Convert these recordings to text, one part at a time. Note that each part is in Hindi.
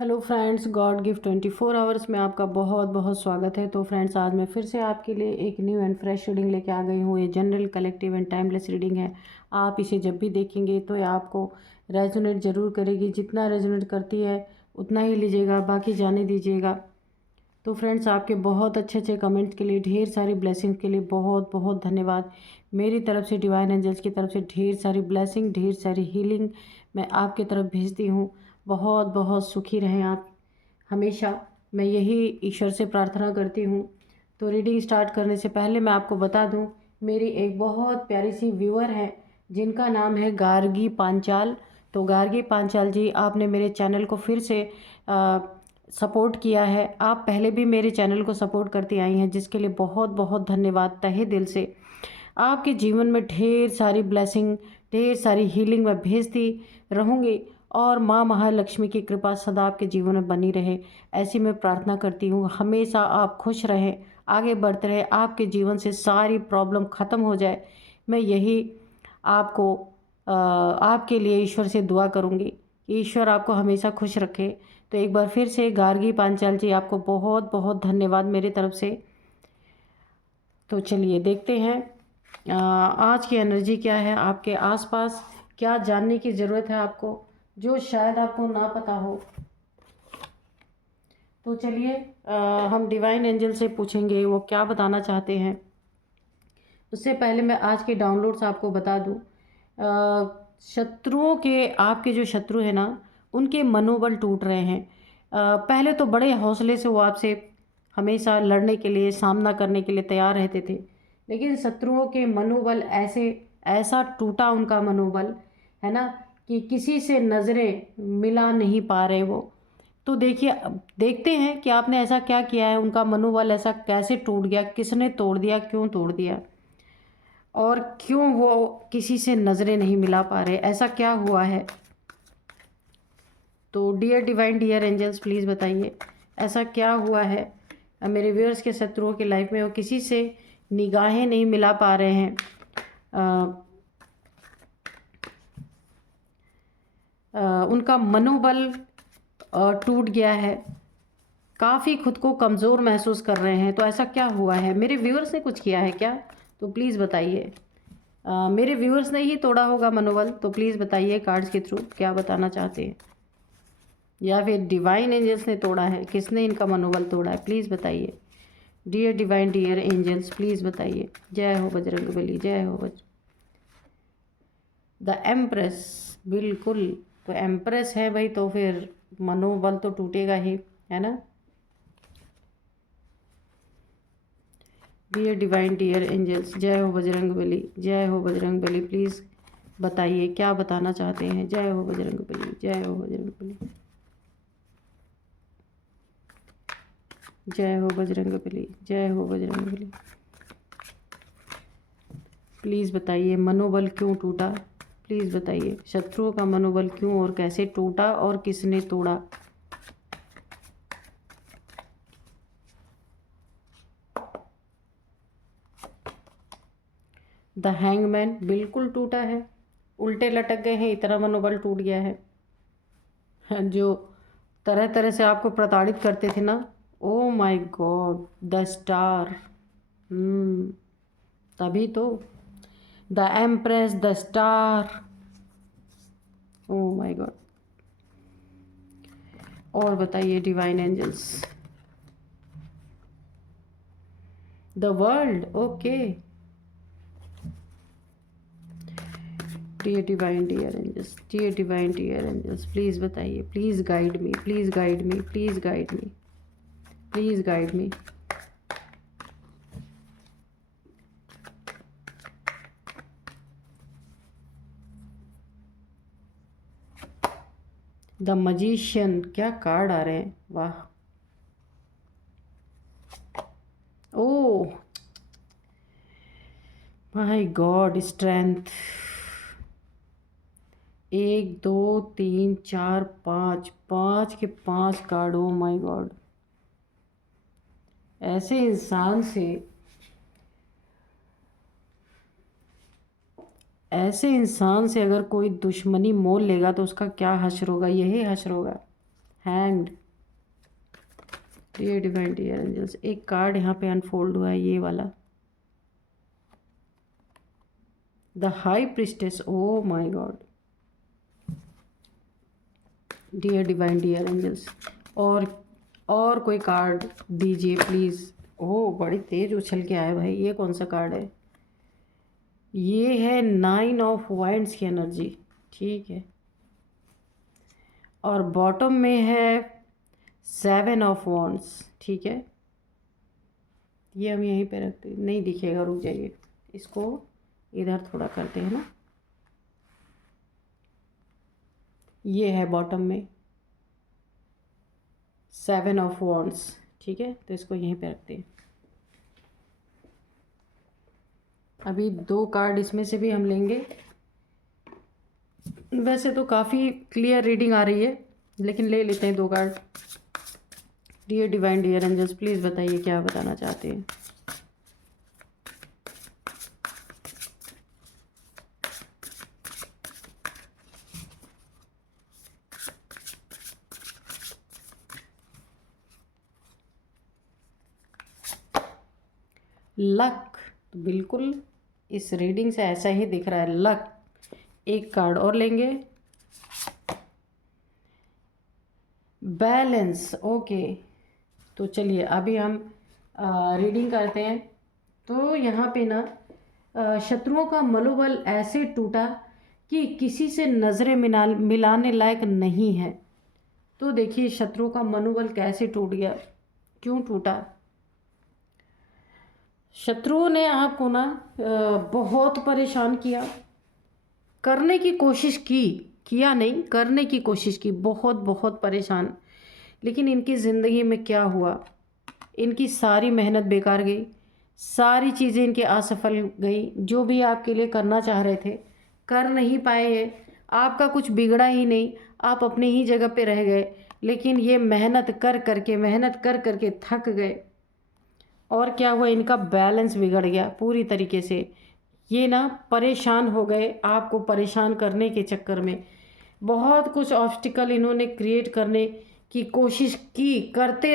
Hello friends, God gift 24 hours में आपका बहुत बहुत स्वागत है। तो फ्रेंड्स, आज मैं फिर से आपके लिए एक न्यू एंड फ्रेश रीडिंग लेके आ गई हूँ। ये general, collective and timeless reading है। आप इसे जब भी देखेंगे तो ये आपको रेजोनेट ज़रूर करेगी। जितना रेजोनेट करती है उतना ही लीजिएगा, बाकी जाने दीजिएगा। तो फ्रेंड्स, आपके बहुत अच्छे अच्छे कमेंट्स के लिए, ढेर सारी ब्लेसिंग के लिए बहुत बहुत धन्यवाद। मेरी तरफ से, डिवाइन एंजल्स की तरफ से ढेर सारी ब्लेसिंग, ढेर सारी हीलिंग मैं आपके तरफ भेजती हूँ। बहुत बहुत सुखी रहें आप हमेशा, मैं यही ईश्वर से प्रार्थना करती हूँ। तो रीडिंग स्टार्ट करने से पहले मैं आपको बता दूँ, मेरी एक बहुत प्यारी सी व्यूअर है जिनका नाम है गार्गी पांचाल। तो गार्गी पांचाल जी, आपने मेरे चैनल को फिर से सपोर्ट किया है। आप पहले भी मेरे चैनल को सपोर्ट करती आई हैं, जिसके लिए बहुत बहुत धन्यवाद तहे दिल से। आपके जीवन में ढेर सारी ब्लेसिंग, ढेर सारी हीलिंग मैं भेजती रहूँगी और माँ महालक्ष्मी की कृपा सदा आपके जीवन में बनी रहे, ऐसी मैं प्रार्थना करती हूँ। हमेशा आप खुश रहें, आगे बढ़ते रहें, आपके जीवन से सारी प्रॉब्लम ख़त्म हो जाए। मैं यही आपको आपके लिए ईश्वर से दुआ करूँगी। ईश्वर आपको हमेशा खुश रखे। तो एक बार फिर से गार्गी पांचाल जी, आपको बहुत बहुत धन्यवाद मेरी तरफ से। तो चलिए देखते हैं आज की एनर्जी क्या है आपके आसपास। क्या जानने की ज़रूरत है आपको जो शायद आपको ना पता हो। तो चलिए हम डिवाइन एंजल से पूछेंगे वो क्या बताना चाहते हैं। उससे पहले मैं आज के डाउनलोड्स आपको बता दूं। शत्रुओं के, आपके जो शत्रु हैं ना, उनके मनोबल टूट रहे हैं। पहले तो बड़े हौसले से वो आपसे हमेशा लड़ने के लिए, सामना करने के लिए तैयार रहते थे, लेकिन शत्रुओं के मनोबल ऐसा टूटा उनका मनोबल, है ना, कि किसी से नज़रें मिला नहीं पा रहे वो। तो देखिए, अब देखते हैं कि आपने ऐसा क्या किया है, उनका मनोबल ऐसा कैसे टूट गया, किसने तोड़ दिया, क्यों तोड़ दिया, और क्यों वो किसी से नज़रें नहीं मिला पा रहे, ऐसा क्या हुआ है। तो dear divine, dear angels, please बताइए ऐसा क्या हुआ है। मेरे व्यूअर्स के शत्रुओं की लाइफ में वो किसी से निगाहें नहीं मिला पा रहे हैं। उनका मनोबल टूट गया है, काफ़ी खुद को कमज़ोर महसूस कर रहे हैं। तो ऐसा क्या हुआ है, मेरे व्यूअर्स ने कुछ किया है क्या? तो प्लीज़ बताइए। मेरे व्यूअर्स ने ही तोड़ा होगा मनोबल, तो प्लीज़ बताइए कार्ड्स के थ्रू क्या बताना चाहते हैं, या फिर डिवाइन एंजल्स ने तोड़ा है, किसने इनका मनोबल तोड़ा है, प्लीज़ बताइए। Dear divine, dear angels, please बताइए। जय हो बजरंगबली, जय हो द एम्प्रेस, बिल्कुल। तो एम्प्रेस है भाई, तो फिर मनोबल तो टूटेगा ही, है ना। डियर डिवाइन, डियर एंजल्स, जय हो बजरंगबली, जय हो बजरंगबली, प्लीज़ बताइए क्या बताना चाहते हैं। जय हो बजरंगबली, जय हो बजरंगबली, जय हो बजरंगबली, जय हो बजरंगबली। प्लीज़ बताइए मनोबल क्यों टूटा, प्लीज़ बताइए शत्रुओं का मनोबल क्यों और कैसे टूटा और किसने तोड़ा। द हैंगमैन, बिल्कुल टूटा है, उल्टे लटक गए हैं, इतना मनोबल टूट गया है। जो तरह तरह से आपको प्रताड़ित करते थे ना, oh my God, the star. तभी तो, the empress, the star, oh my God. और बताइए divine angels. The world, okay. Dear divine, dear angels, dear divine, dear angels, please बताइए, please guide me, please guide me, please guide me, please guide me. The magician, क्या कार्ड आ रहे हैं, वाह। ओ माय गॉड, स्ट्रेंथ। 1 2 3 4 5, 5 के 5 कार्ड, ओ माय गॉड। ऐसे इंसान से, अगर कोई दुश्मनी मोल लेगा तो उसका क्या हश्र होगा, यही हश्र होगा, हैंग्ड, ये डिवाइन डियर एंजल्स। एक कार्ड यहाँ पे अनफोल्ड हुआ है, ये वाला the high priestess. Oh my God, dear divine dear angels. और कोई कार्ड दीजिए प्लीज़। ओह बड़ी तेज उछल के आए भाई, ये कौन सा कार्ड है? ये है 9 ऑफ वाइंड्स की एनर्जी, ठीक है। और बॉटम में है 7 ऑफ वॉन्ड्स, ठीक है। ये हम यहीं पे रखते, नहीं दिखेगा, रुक जाइए, इसको इधर थोड़ा करते हैं ना। ये है बॉटम में 7 ऑफ वॉन्ड्स, ठीक है। तो इसको यहीं पे रखते हैं। अभी 2 कार्ड इसमें से भी हम लेंगे। वैसे तो काफ़ी क्लियर रीडिंग आ रही है, लेकिन ले लेते हैं 2 card. Dear divine dear angels, please बताइए क्या बताना चाहते हैं। लक, तो बिल्कुल इस रीडिंग से ऐसा ही दिख रहा है, लक। एक कार्ड और लेंगे, बैलेंस, ओके। तो चलिए अभी हम रीडिंग करते हैं। तो यहाँ पे ना शत्रुओं का मनोबल ऐसे टूटा कि किसी से नज़रें मिलाने लायक नहीं है। तो देखिए शत्रुओं का मनोबल कैसे टूट गया, क्यों टूटा। शत्रुओं ने आपको ना बहुत परेशान किया, करने की कोशिश की, किया नहीं, करने की कोशिश की, बहुत बहुत परेशान। लेकिन इनकी ज़िंदगी में क्या हुआ, इनकी सारी मेहनत बेकार गई, सारी चीज़ें इनके असफल गई। जो भी आपके लिए करना चाह रहे थे कर नहीं पाए हैं। आपका कुछ बिगड़ा ही नहीं, आप अपनी ही जगह पे रह गए। लेकिन ये मेहनत कर करके थक गए। और क्या हुआ, इनका बैलेंस बिगड़ गया पूरी तरीके से। ये ना परेशान हो गए, आपको परेशान करने के चक्कर में बहुत कुछ ऑब्स्टिकल इन्होंने क्रिएट करने की कोशिश की, करते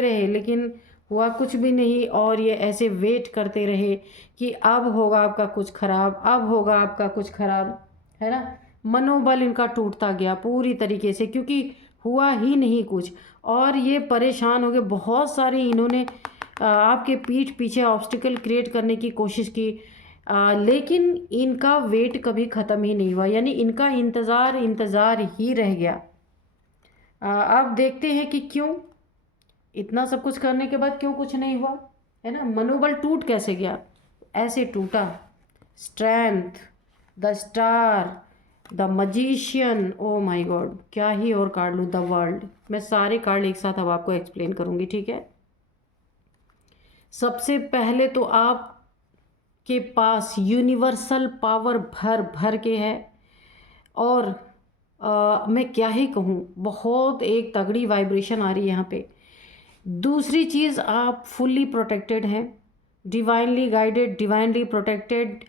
रहे, लेकिन हुआ कुछ भी नहीं। और ये ऐसे वेट करते रहे कि अब होगा आपका कुछ खराब, अब होगा आपका कुछ खराब, है ना। मनोबल इनका टूटता गया पूरी तरीके से, क्योंकि हुआ ही नहीं कुछ। और ये परेशान हो गए, बहुत सारे इन्होंने आपके पीठ पीछे ऑब्स्टिकल क्रिएट करने की कोशिश की, लेकिन इनका वेट कभी ख़त्म ही नहीं हुआ, यानी इनका इंतज़ार ही रह गया। अब देखते हैं कि क्यों इतना सब कुछ करने के बाद क्यों कुछ नहीं हुआ, है ना। मनोबल टूट कैसे गया, ऐसे टूटा। Strength, the star, the magician, O my God, क्या ही और कार्ड लूँ, द वर्ल्ड। मैं सारे कार्ड एक साथ अब आपको एक्सप्लेन करूँगी, ठीक है। सबसे पहले तो आप के पास यूनिवर्सल पावर भर भर के है। और मैं क्या ही कहूँ, बहुत एक तगड़ी वाइब्रेशन आ रही है यहाँ पे। दूसरी चीज़, आप फुल्ली प्रोटेक्टेड हैं, डिवाइनली गाइडेड, डिवाइनली प्रोटेक्टेड।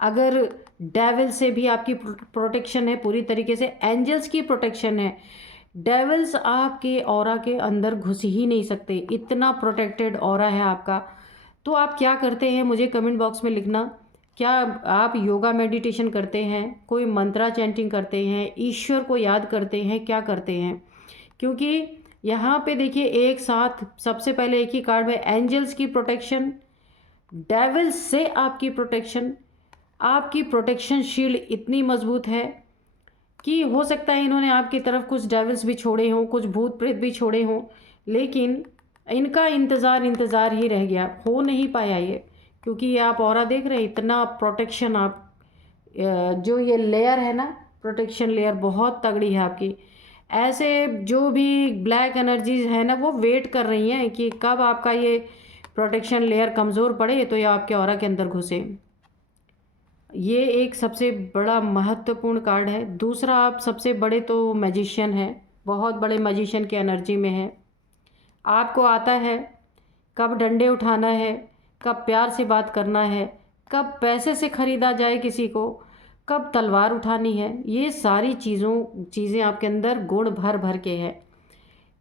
अगर डेविल से भी आपकी प्रोटेक्शन है पूरी तरीके से, एंजल्स की प्रोटेक्शन है। डेविल्स आपके ऑरा के अंदर घुस ही नहीं सकते, इतना प्रोटेक्टेड ऑरा है आपका। तो आप क्या करते हैं मुझे कमेंट बॉक्स में लिखना। क्या आप योगा मेडिटेशन करते हैं, कोई मंत्रा चैंटिंग करते हैं, ईश्वर को याद करते हैं, क्या करते हैं? क्योंकि यहाँ पे देखिए एक साथ सबसे पहले एक ही कार्ड में एंजल्स की प्रोटेक्शन, डेविल्स से आपकी प्रोटेक्शन। आपकी प्रोटेक्शन शील्ड इतनी मजबूत है कि हो सकता है इन्होंने आपकी तरफ कुछ डेविल्स भी छोड़े हों, कुछ भूत प्रेत भी छोड़े हों, लेकिन इनका इंतज़ार ही रह गया, हो नहीं पाया ये। क्योंकि ये आप ऑरा देख रहे हैं, इतना प्रोटेक्शन आप जो ये लेयर है ना, प्रोटेक्शन लेयर बहुत तगड़ी है आपकी। ऐसे जो भी ब्लैक एनर्जीज है ना, वो वेट कर रही हैं कि कब आपका ये प्रोटेक्शन लेयर कमज़ोर पड़े तो ये आपके ऑरा के अंदर घुसे। ये एक सबसे बड़ा महत्वपूर्ण कार्ड है। दूसरा, आप सबसे बड़े तो मैजिशियन हैं, बहुत बड़े मैजिशियन की एनर्जी में है। आपको आता है कब डंडे उठाना है, कब प्यार से बात करना है, कब पैसे से ख़रीदा जाए किसी को, कब तलवार उठानी है। ये सारी चीज़ें आपके अंदर गुण भर भर के है।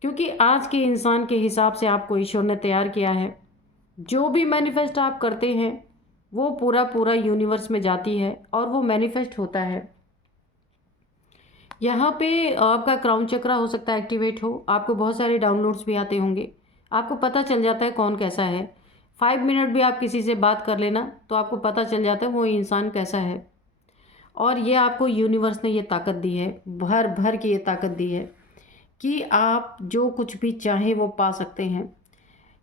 क्योंकि आज के इंसान के हिसाब से आपको ईश्वर ने तैयार किया है। जो भी मैनिफेस्ट आप करते हैं वो पूरा पूरा यूनिवर्स में जाती है और वो मैनिफेस्ट होता है। यहाँ पे आपका क्राउन चक्रा हो सकता है एक्टिवेट हो, आपको बहुत सारे डाउनलोड्स भी आते होंगे, आपको पता चल जाता है कौन कैसा है। 5 मिनट भी आप किसी से बात कर लेना तो आपको पता चल जाता है वो इंसान कैसा है। और ये आपको यूनिवर्स ने ये ताकत दी है, भर भर की ये ताकत दी है कि आप जो कुछ भी चाहें वो पा सकते हैं।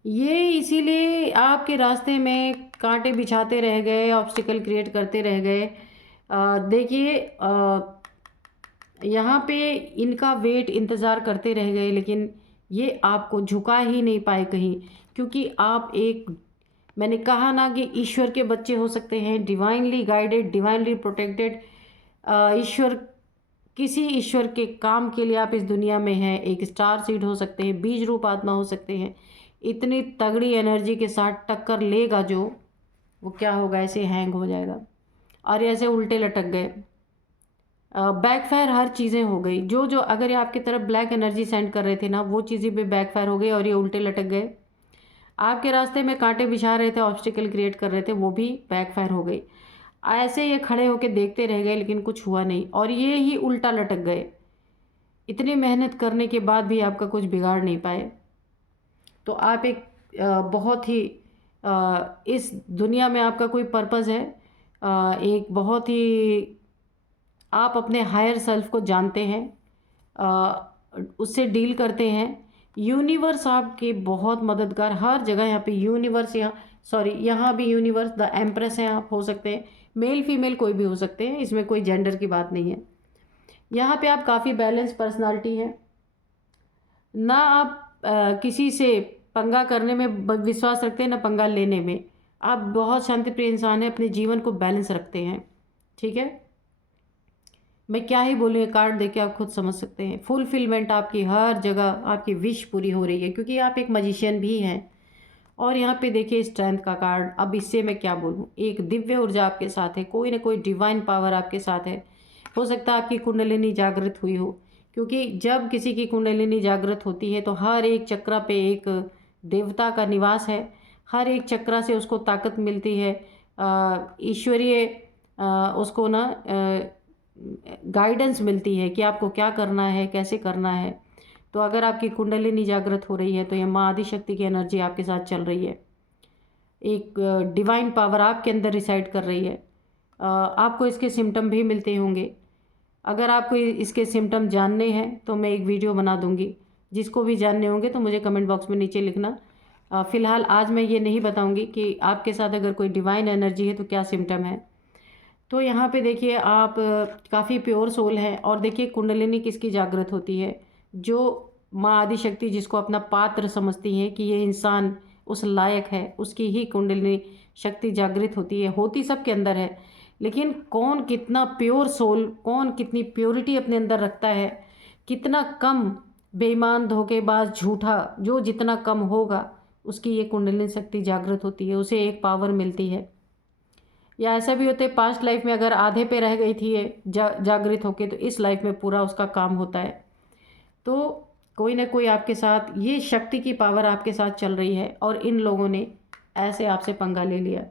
ये इसीलिए आपके रास्ते में कांटे बिछाते रह गए, ऑब्स्टिकल क्रिएट करते रह गए। देखिए यहाँ पे इनका वेट इंतज़ार करते रह गए, लेकिन ये आपको झुका ही नहीं पाए कहीं, क्योंकि आप एक, मैंने कहा ना कि ईश्वर के बच्चे हो सकते हैं, डिवाइनली गाइडेड, डिवाइनली प्रोटेक्टेड। ईश्वर, किसी ईश्वर के काम के लिए आप इस दुनिया में हैं। एक स्टार सीड हो सकते हैं, बीज रूप आत्मा हो सकते हैं। इतनी तगड़ी एनर्जी के साथ टक्कर लेगा जो, वो क्या होगा, ऐसे हैंग हो जाएगा और ऐसे उल्टे लटक गए। बैकफायर हर चीज़ें हो गई, जो जो अगर ये आपकी तरफ ब्लैक एनर्जी सेंड कर रहे थे ना, वो चीज़ें भी बैकफायर हो गई और ये उल्टे लटक गए। आपके रास्ते में कांटे बिछा रहे थे, ऑब्स्टिकल क्रिएट कर रहे थे, वो भी बैकफायर हो गई। ऐसे ये खड़े होके देखते रह गए लेकिन कुछ हुआ नहीं और ये ही उल्टा लटक गए। इतनी मेहनत करने के बाद भी आपका कुछ बिगाड़ नहीं पाए। तो आप एक बहुत ही इस दुनिया में आपका कोई पर्पज़ है, एक बहुत ही, आप अपने हायर सेल्फ को जानते हैं, उससे डील करते हैं। यूनिवर्स आपके बहुत मददगार, हर जगह यहाँ पे यूनिवर्स, यहाँ भी यूनिवर्स, द एम्प्रेस हैं आप, हो सकते हैं मेल फीमेल कोई भी हो सकते हैं, इसमें कोई जेंडर की बात नहीं है। यहाँ पे आप काफ़ी बैलेंस पर्सनालिटी है ना, आप किसी से पंगा करने में विश्वास रखते हैं ना पंगा लेने में। आप बहुत शांतिप्रिय इंसान हैं, अपने जीवन को बैलेंस रखते हैं। ठीक है, मैं क्या ही बोलूँ, ये कार्ड देके आप खुद समझ सकते हैं। फुलफिलमेंट आपकी हर जगह, आपकी विश पूरी हो रही है क्योंकि आप एक मजिशियन भी हैं। और यहाँ पे देखिए स्ट्रेंथ का कार्ड, अब इससे मैं क्या बोलूँ, एक दिव्य ऊर्जा आपके साथ है, कोई ना कोई डिवाइन पावर आपके साथ है। हो सकता है आपकी कुंडलिनी जागृत हुई हो, क्योंकि जब किसी की कुंडलिनी जागृत होती है तो हर एक चक्र पे एक देवता का निवास है, हर एक चक्र से उसको ताकत मिलती है, ईश्वरीय उसको ना गाइडेंस मिलती है कि आपको क्या करना है, कैसे करना है। तो अगर आपकी कुंडलिनी जागृत हो रही है तो ये माँ आदिशक्ति की एनर्जी आपके साथ चल रही है, एक डिवाइन पावर आपके अंदर रिसाइड कर रही है। आपको इसके सिम्टम भी मिलते होंगे। अगर आपको इसके सिम्टम जानने हैं तो मैं एक वीडियो बना दूंगी, जिसको भी जानने होंगे तो मुझे कमेंट बॉक्स में नीचे लिखना। फ़िलहाल आज मैं ये नहीं बताऊंगी कि आपके साथ अगर कोई डिवाइन एनर्जी है तो क्या सिम्टम है। तो यहाँ पे देखिए आप काफ़ी प्योर सोल हैं। और देखिए कुंडलिनी किसकी जागृत होती है, जो माँ आदिशक्ति जिसको अपना पात्र समझती है कि ये इंसान उस लायक है, उसकी ही कुंडलिनी शक्ति जागृत होती है। होती सबके अंदर है, लेकिन कौन कितना प्योर सोल, कौन कितनी प्योरिटी अपने अंदर रखता है, कितना कम बेईमान, धोखेबाज, झूठा, जो जितना कम होगा उसकी ये कुंडलिनी शक्ति जागृत होती है, उसे एक पावर मिलती है। या ऐसा भी होता है पास्ट लाइफ में अगर आधे पे रह गई थी ये जागृत होके, तो इस लाइफ में पूरा उसका काम होता है। तो कोई ना कोई आपके साथ, ये शक्ति की पावर आपके साथ चल रही है और इन लोगों ने ऐसे आपसे पंगा ले लिया,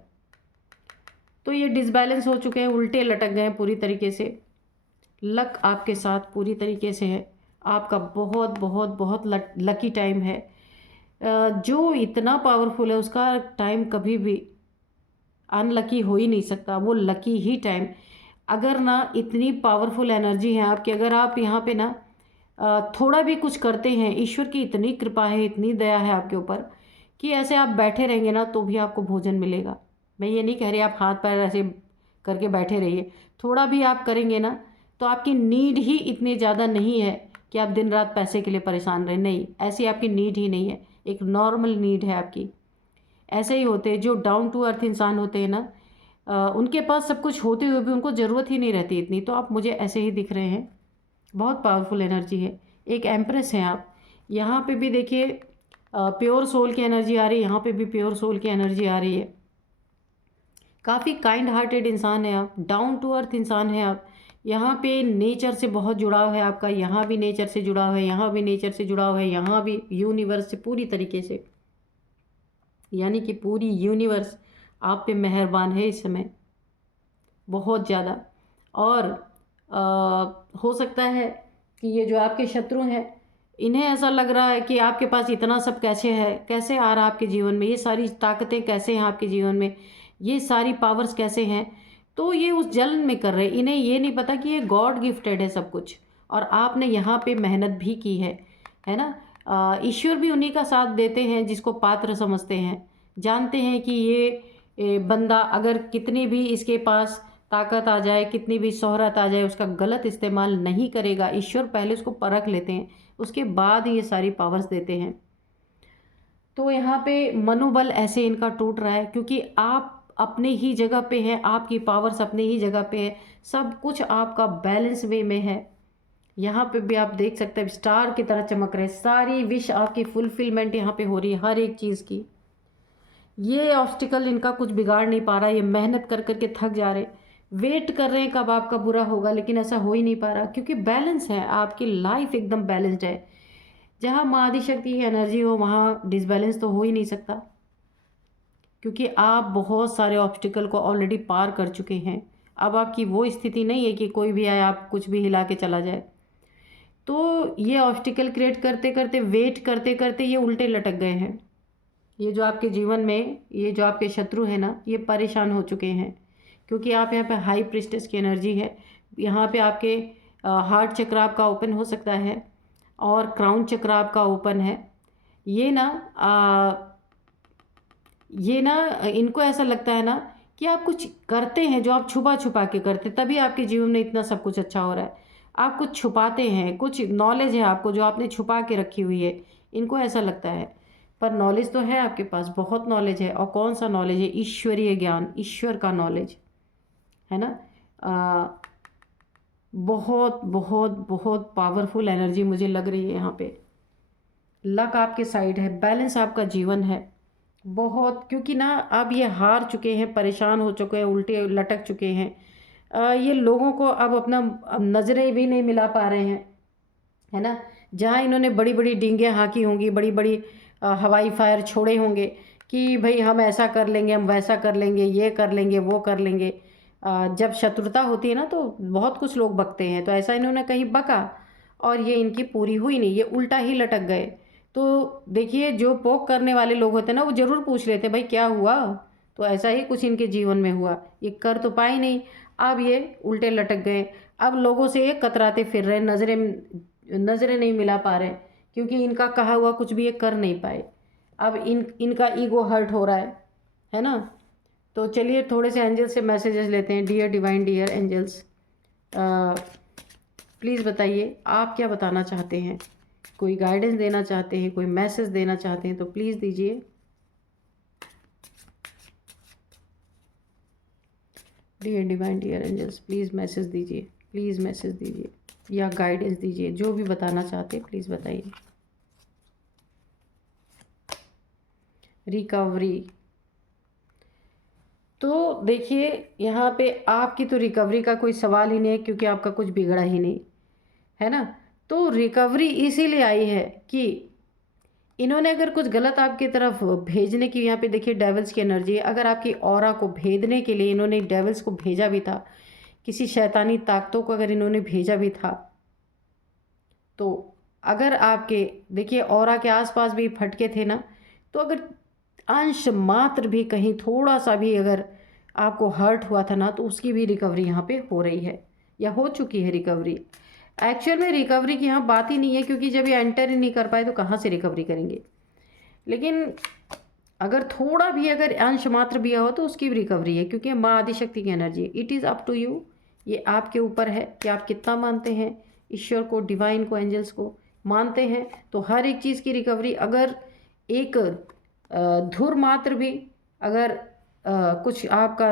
तो ये डिसबैलेंस हो चुके हैं, उल्टे लटक गए पूरी तरीके से। लक आपके साथ पूरी तरीके से है, आपका बहुत बहुत बहुत लकी टाइम है। जो इतना पावरफुल है उसका टाइम कभी भी अनलकी हो ही नहीं सकता, वो लकी ही टाइम। अगर ना इतनी पावरफुल एनर्जी है आपकी, अगर आप यहाँ पे ना थोड़ा भी कुछ करते हैं, ईश्वर की इतनी कृपा है, इतनी दया है आपके ऊपर कि ऐसे आप बैठे रहेंगे ना तो भी आपको भोजन मिलेगा। मैं ये नहीं कह रही आप हाथ पैर ऐसे करके बैठे रहिए, थोड़ा भी आप करेंगे ना तो आपकी नीड ही इतनी ज़्यादा नहीं है कि आप दिन रात पैसे के लिए परेशान रहें। नहीं, ऐसी आपकी नीड ही नहीं है, एक नॉर्मल नीड है आपकी। ऐसे ही होते हैं जो डाउन टू अर्थ इंसान होते हैं ना, उनके पास सब कुछ होते हुए भी उनको ज़रूरत ही नहीं रहती इतनी। तो आप मुझे ऐसे ही दिख रहे हैं, बहुत पावरफुल एनर्जी है, एक एम्प्रेस हैं आप। यहाँ पे भी देखिए प्योर सोल की एनर्जी आ रही है, यहाँ पे भी प्योर सोल की एनर्जी आ रही है। काफ़ी काइंड हार्टेड इंसान है आप, डाउन टू अर्थ इंसान है आप। यहाँ पे नेचर से बहुत जुड़ाव है आपका, यहाँ भी नेचर से जुड़ाव है, यहाँ भी नेचर से जुड़ाव है, यहाँ भी यूनिवर्स से पूरी तरीके से, यानी कि पूरी यूनिवर्स आप पे मेहरबान है इस समय बहुत ज़्यादा। और हो सकता है कि ये जो आपके शत्रु हैं, इन्हें ऐसा लग रहा है कि आपके पास इतना सब कैसे है, कैसे आ रहा है आपके जीवन में, ये सारी ताकतें कैसे हैं आपके जीवन में, ये सारी पावर्स कैसे हैं। तो ये उस जलन में कर रहे हैं, इन्हें ये नहीं पता कि ये गॉड गिफ्टेड है सब कुछ, और आपने यहाँ पे मेहनत भी की है ना। ईश्वर भी उन्हीं का साथ देते हैं जिसको पात्र समझते हैं, जानते हैं कि ये बंदा अगर कितनी भी इसके पास ताकत आ जाए, कितनी भी शोहरत आ जाए, उसका गलत इस्तेमाल नहीं करेगा। ईश्वर पहले उसको परख लेते हैं, उसके बाद ये सारी पावर्स देते हैं। तो यहाँ पे मनोबल ऐसे इनका टूट रहा है क्योंकि आप अपने ही जगह पे हैं, आपकी पावर्स अपने ही जगह पे है, सब कुछ आपका बैलेंस वे में है। यहाँ पे भी आप देख सकते हैं स्टार की तरह चमक रहे, सारी विश आपकी फुलफिलमेंट यहाँ पे हो रही है हर एक चीज़ की। ये ऑब्स्टिकल इनका कुछ बिगाड़ नहीं पा रहा, ये मेहनत कर करके थक जा रहे, वेट कर रहे हैं कब आपका बुरा होगा, लेकिन ऐसा हो ही नहीं पा रहा क्योंकि बैलेंस है, आपकी लाइफ एकदम बैलेंस्ड है। जहाँ माँ आदिशक्ति की एनर्जी हो वहाँ डिसबैलेंस तो हो ही नहीं सकता, क्योंकि आप बहुत सारे ऑब्स्टिकल को ऑलरेडी पार कर चुके हैं। अब आपकी वो स्थिति नहीं है कि कोई भी आए आप कुछ भी हिला के चला जाए। तो ये ऑब्स्टिकल क्रिएट करते करते, वेट करते करते ये उल्टे लटक गए हैं। ये जो आपके जीवन में ये जो आपके शत्रु हैं ना, ये परेशान हो चुके हैं क्योंकि आप यहाँ पे हाई प्रिस्टेस की एनर्जी है। यहाँ पे आपके हार्ट चक्र आपका ओपन हो सकता है और क्राउन चक्र आपका ओपन है। ये ना इनको ऐसा लगता है ना कि आप कुछ करते हैं जो आप छुपा छुपा के करते, तभी आपके जीवन में इतना सब कुछ अच्छा हो रहा है। आप कुछ छुपाते हैं, कुछ नॉलेज है आपको जो आपने छुपा के रखी हुई है, इनको ऐसा लगता है। पर नॉलेज तो है आपके पास, बहुत नॉलेज है। और कौन सा नॉलेज है? ईश्वरीय ज्ञान, ईश्वर का नॉलेज है ना। बहुत बहुत बहुत पावरफुल एनर्जी मुझे लग रही है यहाँ पे। लक आपके साइड है, बैलेंस आपका जीवन है बहुत, क्योंकि ना अब ये हार चुके हैं, परेशान हो चुके हैं, उल्टे लटक चुके हैं। ये लोगों को अब अपना नज़रें भी नहीं मिला पा रहे हैं, है ना। जहाँ इन्होंने बड़ी बड़ी डींगें हाँकी होंगी, बड़ी बड़ी हवाई फायर छोड़े होंगे कि भाई हम ऐसा कर लेंगे, हम वैसा कर लेंगे, ये कर लेंगे, वो कर लेंगे। जब शत्रुता होती है ना तो बहुत कुछ लोग बकते हैं, तो ऐसा इन्होंने कहीं बका और ये इनकी पूरी हुई नहीं, ये उल्टा ही लटक गए। तो देखिए, जो पोक करने वाले लोग होते हैं ना, वो ज़रूर पूछ लेते हैं भाई क्या हुआ। तो ऐसा ही कुछ इनके जीवन में हुआ, ये कर तो पाए नहीं, अब ये उल्टे लटक गए। अब लोगों से ये कतराते फिर रहे, नज़रें नहीं मिला पा रहे क्योंकि इनका कहा हुआ कुछ भी ये कर नहीं पाए। अब इनका ईगो हर्ट हो रहा है ना। तो चलिए थोड़े से एंजल्स से मैसेजेस लेते हैं। Dear divine, dear angels, please बताइए आप क्या बताना चाहते हैं। कोई गाइडेंस देना चाहते हैं, कोई मैसेज देना चाहते हैं तो प्लीज़ दीजिए। Dear divine, dear angels, please message दीजिए, प्लीज़ मैसेज दीजिए या गाइडेंस दीजिए, जो भी बताना चाहते हैं प्लीज़ बताइए। रिकवरी, तो देखिए यहाँ पे आपकी तो रिकवरी का कोई सवाल ही नहीं है क्योंकि आपका कुछ बिगड़ा ही नहीं है ना। तो रिकवरी इसीलिए आई है कि इन्होंने अगर कुछ गलत आपकी तरफ भेजने की, यहाँ पे देखिए डेविल्स की एनर्जी है, अगर आपकी ऑरा को भेदने के लिए इन्होंने डेविल्स को भेजा भी था, किसी शैतानी ताकतों को अगर इन्होंने भेजा भी था, तो अगर आपके देखिए ऑरा के आसपास भी फटके थे ना, तो अगर अंश मात्र भी कहीं थोड़ा सा भी अगर आपको हर्ट हुआ था ना, तो उसकी भी रिकवरी यहाँ पे हो रही है या हो चुकी है रिकवरी। एक्चुअल में रिकवरी की यहाँ बात ही नहीं है क्योंकि जब ये एंटर ही नहीं कर पाए तो कहाँ से रिकवरी करेंगे। लेकिन अगर थोड़ा भी अगर अंश मात्र भी हो तो उसकी भी रिकवरी है क्योंकि माँ आदिशक्ति की एनर्जी है। It is up to you, ये आपके ऊपर है कि आप कितना मानते हैं ईश्वर को, डिवाइन को, एंजल्स को। मानते हैं तो हर एक चीज़ की रिकवरी, अगर एक धुर मात्र भी अगर कुछ आपका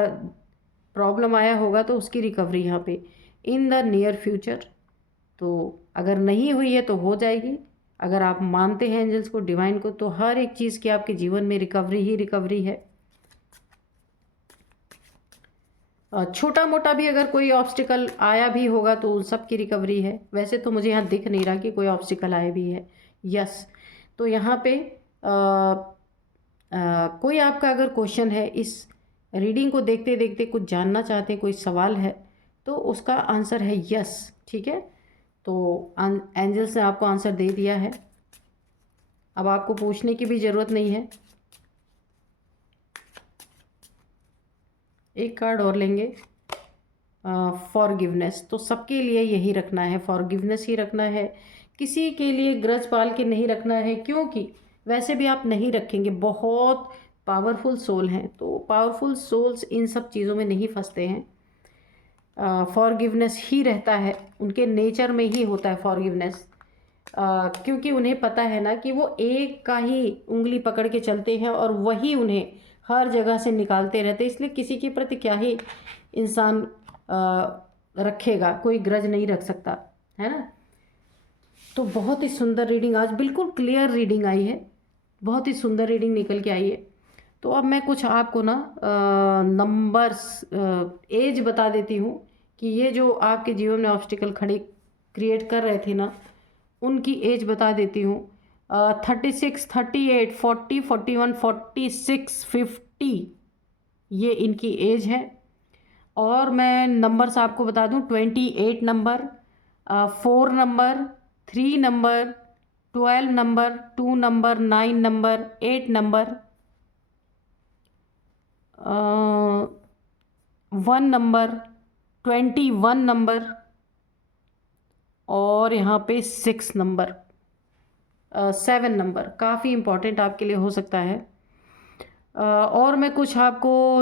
प्रॉब्लम आया होगा तो उसकी रिकवरी यहाँ पे इन द नियर फ्यूचर, तो अगर नहीं हुई है तो हो जाएगी। अगर आप मानते हैं एंजल्स को, डिवाइन को, तो हर एक चीज़ की आपके जीवन में रिकवरी ही रिकवरी है। छोटा मोटा भी अगर कोई ऑब्स्टिकल आया भी होगा तो उन सब की रिकवरी है। वैसे तो मुझे यहाँ दिख नहीं रहा कि कोई ऑब्स्टिकल आए भी है। यस, तो यहाँ पे कोई आपका अगर क्वेश्चन है, इस रीडिंग को देखते देखते कुछ जानना चाहते हैं, कोई सवाल है, तो उसका आंसर है यस। ठीक है, तो एंजल्स ने आपको आंसर दे दिया है, अब आपको पूछने की भी ज़रूरत नहीं है। एक कार्ड और लेंगे, फॉरगिवनेस। तो सबके लिए यही रखना है, फॉरगिवनेस ही रखना है, किसी के लिए ग्रज पाल के नहीं रखना है, क्योंकि वैसे भी आप नहीं रखेंगे। बहुत पावरफुल सोल हैं, तो पावरफुल सोल्स इन सब चीज़ों में नहीं फंसते हैं। फॉरगिवनेस ही रहता है, उनके नेचर में ही होता है फॉरगिवनेस, क्योंकि उन्हें पता है ना कि वो एक का ही उंगली पकड़ के चलते हैं और वही उन्हें हर जगह से निकालते रहते, इसलिए किसी के प्रति क्या ही इंसान रखेगा, कोई ग्रज नहीं रख सकता, है ना। तो बहुत ही सुंदर रीडिंग, आज बिल्कुल क्लियर रीडिंग आई है, बहुत ही सुंदर रीडिंग निकल के आई है। तो अब मैं कुछ आपको ना नंबर्स, एज बता देती हूँ कि ये जो आपके जीवन में ऑब्स्टिकल खड़े क्रिएट कर रहे थे ना, उनकी एज बता देती हूँ। 36, 38, 40, 41, 46, 50, ये इनकी एज है। और मैं नंबर्स आपको बता दूँ, 28 number, 4 number, 3 number, 12 number, 2 number, 9 number, 8 number, 1 number, 21 number, और यहाँ पे 6 नंबर, 7 नंबर काफ़ी इम्पॉर्टेंट आपके लिए हो सकता है। और मैं कुछ आपको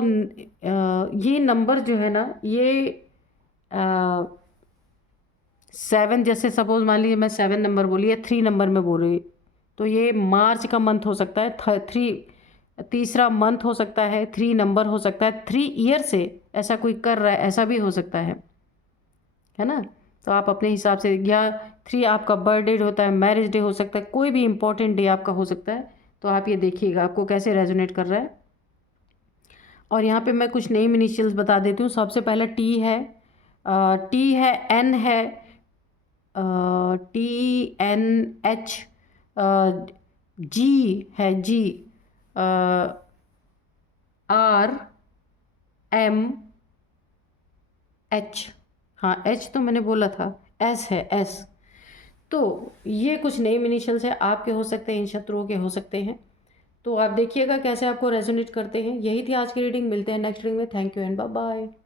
ये नंबर जो है ना, ये 7, जैसे सपोज मान लीजिए मैं 7 नंबर बोली या 3 नंबर में बोल रही, तो ये मार्च का मंथ हो सकता है, 3 मंथ हो सकता है, 3 नंबर हो सकता है, 3 ईयर से ऐसा कोई कर रहा है, ऐसा भी हो सकता है ना। तो आप अपने हिसाब से, या 3 आपका बर्थडे होता है, मैरिज डे हो सकता है, कोई भी इम्पोर्टेंट डे आपका हो सकता है। तो आप ये देखिएगा आपको कैसे रेजोनेट कर रहा है। और यहाँ पे मैं कुछ नेम इनिशियल्स बता देती हूँ। सबसे पहले टी है, एन है, TNH, जी है, जी, RMH, हाँ एच तो मैंने बोला था, एस है, एस। तो ये कुछ नेम इनिशियल्स है, आपके हो सकते हैं, इन शत्रुओं के हो सकते हैं। तो आप देखिएगा कैसे आपको रेजोनेट करते हैं। यही थी आज की रीडिंग, मिलते हैं नेक्स्ट रीडिंग में। Thank you and bye bye.